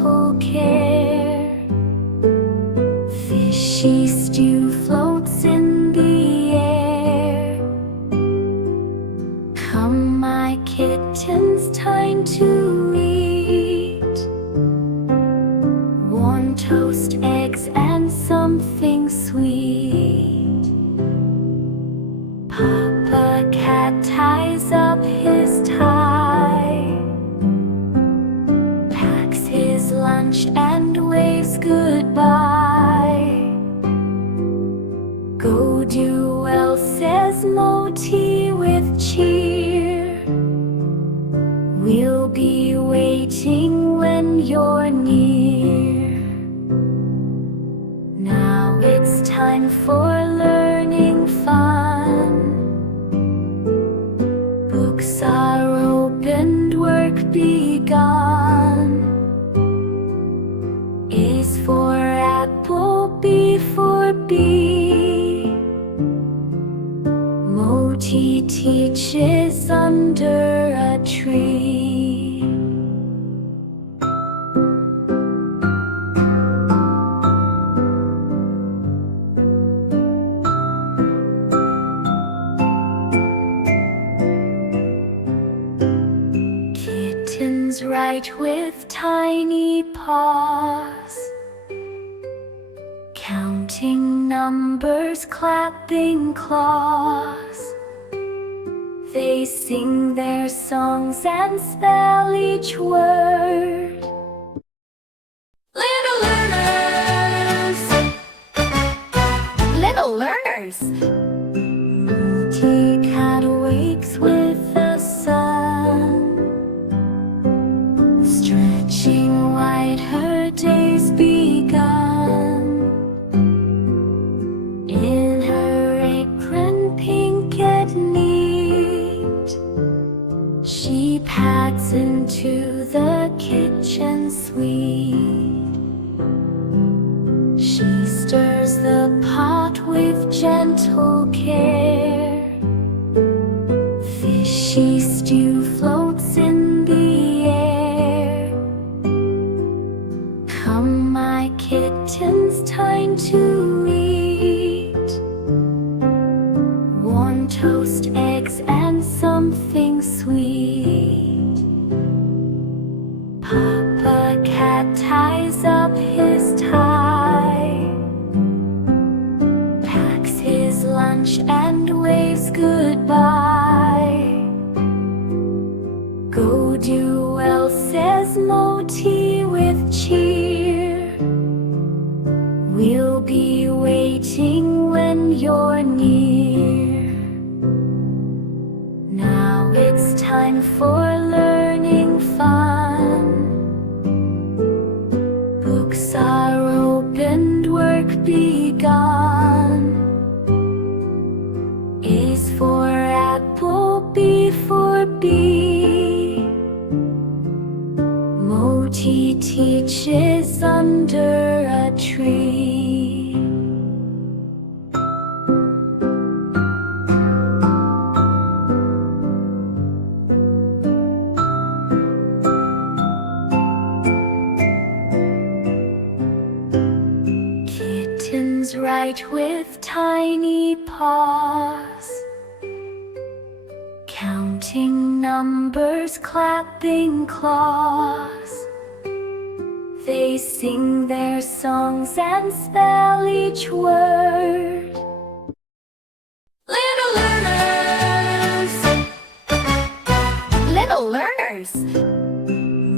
gentle care. Fishy stew floats in the air. Come, my kittens, time to eat. Warm toast, eggs, and something sweet. Papa Cat ties up his tie, packs his lunch and waves goodbye. Go do well, says Moti with cheer. We'll be waiting when you're near. Now it's time for learning fun. Books are opened, work begun. A is for apple, B for bee. Moti teaches under a tree. Kittens write with tiny paws, counting numbers, clapping claws. They sing their songs and spell each word. Little learners, little learners. Moti Cat wakes with the sun, stretching wide, her day's begun. In her apron, pink and neat, she pads into the kitchen suite. She stirs the pot with gentle care. Fishy stew floats in the air. Come, my kittens, time to eat. Warm toast, eggs, and something sweet. Papa Cat ties up his tie, packs his lunch and waves goodbye. Go do well, says Moti with cheer. We'll be waiting when you're near. Now it's time for learning fun. Books are opened, work begun. A is for apple, B for bee. Moti teaches under a tree. Kittens write with tiny paws, counting numbers, clapping claws. They sing their songs and spell each word. Little learners, little learners.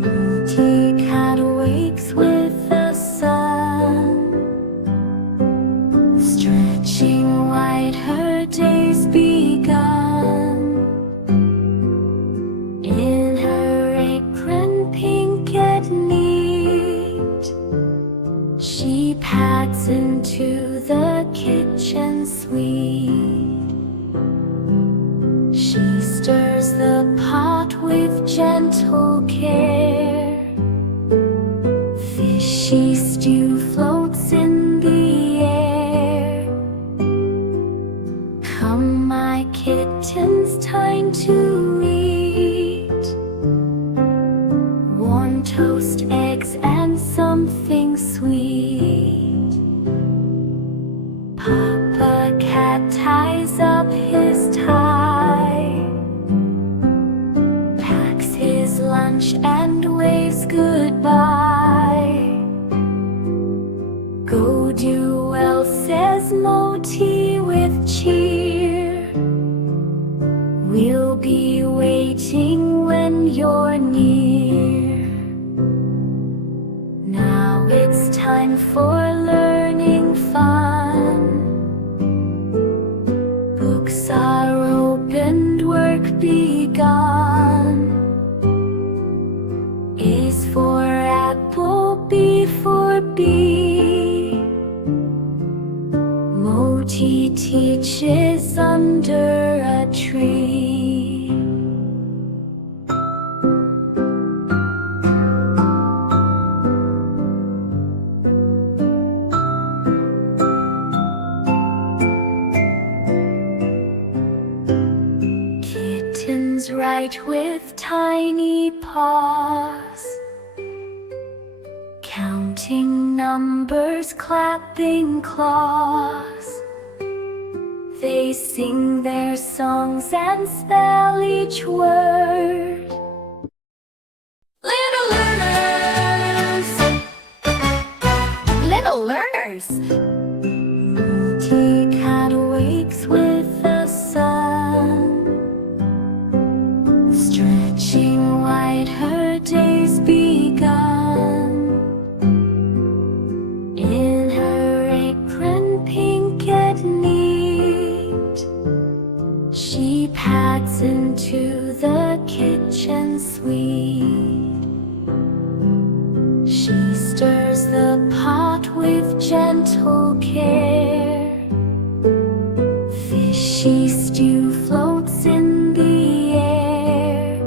Moti Cat wakes with the sun, stretching wide, her day's begun. In her apron, pink and neat, she pads into the kitchen suite. She stirs the pot with gentle care. Fishy stew floats in the air. Come, my kittens, time to eat. Warm toast, eggs, and waiting when you're near. Now it's time for learning fun. Books are opened, work begun. A is for apple, B for bee. Moti teaches under a tree. Kittens write with tiny paws, counting numbers, clapping claws. They sing their songs and spell each word. Little learners, little learners. Moti Cat wakes with the sun, stretching wide, her day's begun. In her apron, pink and neat, she pads into the kitchen suite. She stirs the pot with gentle care. Fishy stew floats in the air.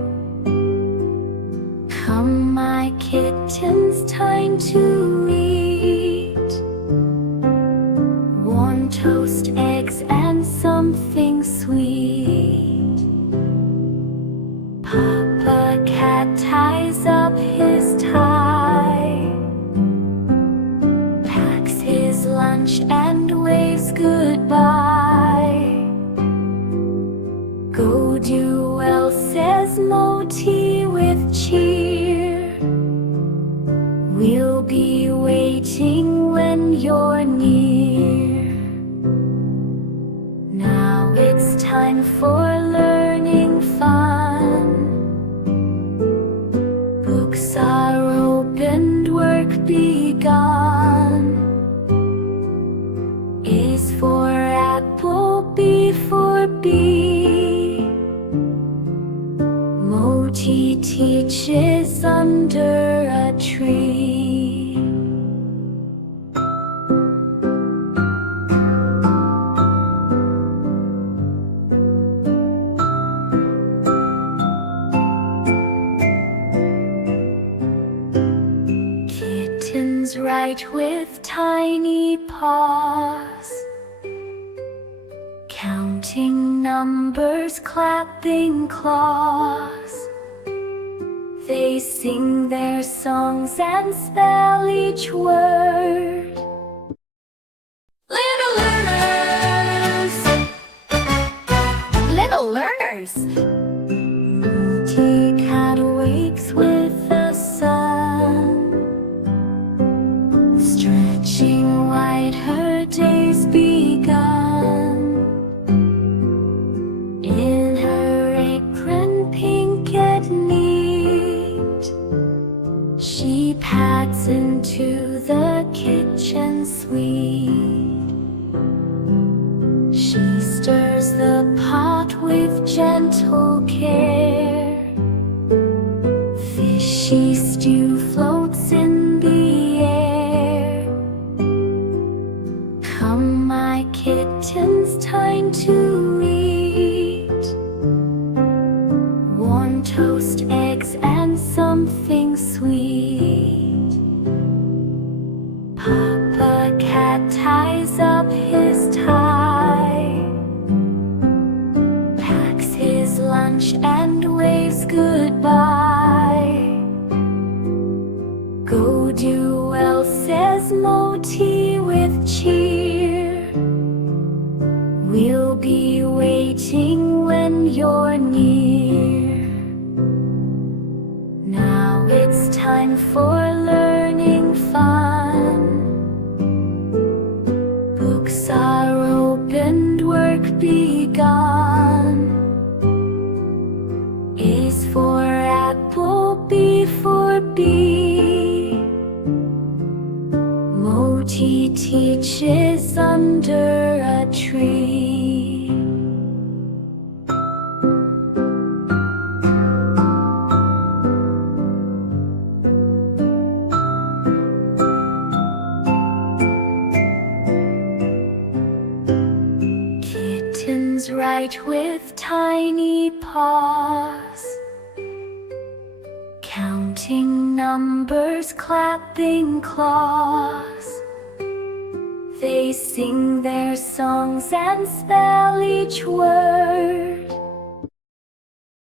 Come, my kittens, time to eat. Warm toast, eggs, and something sweet. Papa Cat ties up his tie, packs his lunch and waves goodbye. Go do well, says Moti with cheer. We'll be waiting when you're near. Now it's time for learning fun. Books are opened, work begun. A is for apple, B for bee. Moti teaches under a tree. Kittens write with tiny paws, counting numbers, clapping claws. They sing their songs and spell each word. Little learners, little learners. Moti Cat wakes with the sun, stretching wide, her day's begun. In her apron, pink and neat, she pads into the kitchen suite. She stirs the pot with gentle care. Fishy stew floats in the air. Come, my kittens, time to eat. Warm toast, eggs, and something sweet. Papa Cat ties up his tie, packs his lunch and waves goodbye. Go do well, says Moti with cheer. We'll be waiting when you're near. Now it's time for learning fun. Books are opened, work begun. A is for apple, B for bee. Moti teaches under a tree. Kittens write with tiny paws, counting numbers, clapping claws. They sing their songs and spell each word.